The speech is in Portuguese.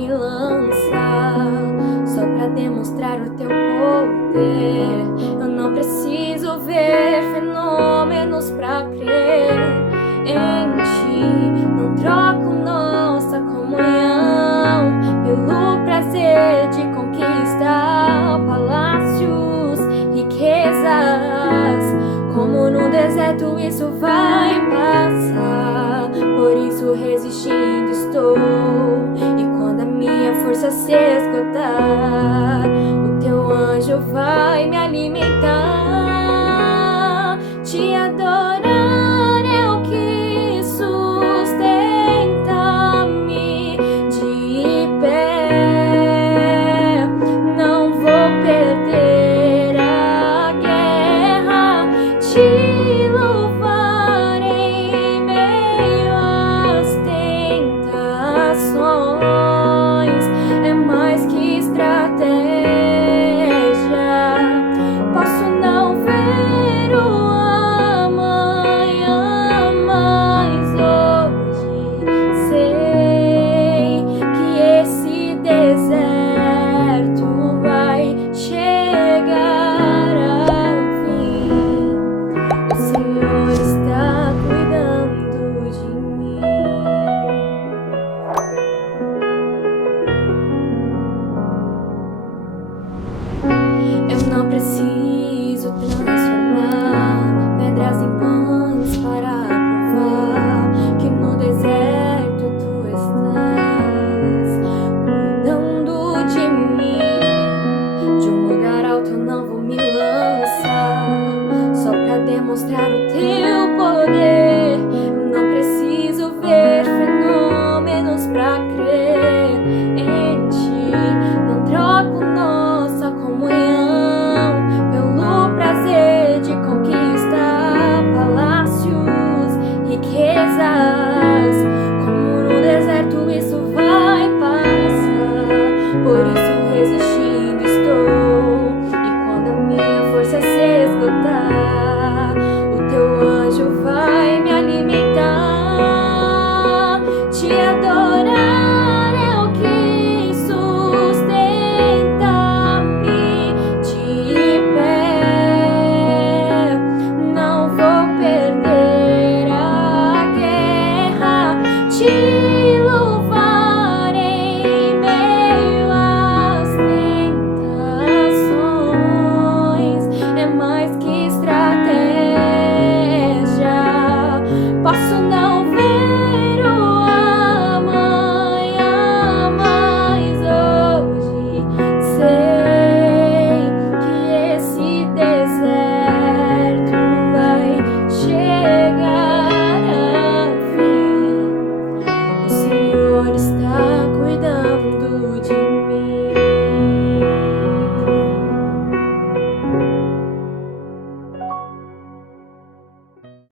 me lança só pra demonstrar o teu poder. Eu não preciso ver fenômenos pra crer em ti. Não troco nossa comunhão pelo prazer de conquistar palácios, riquezas. Como no deserto isso vai passar, por isso resistindo estou. E quando a minha força se esgotar,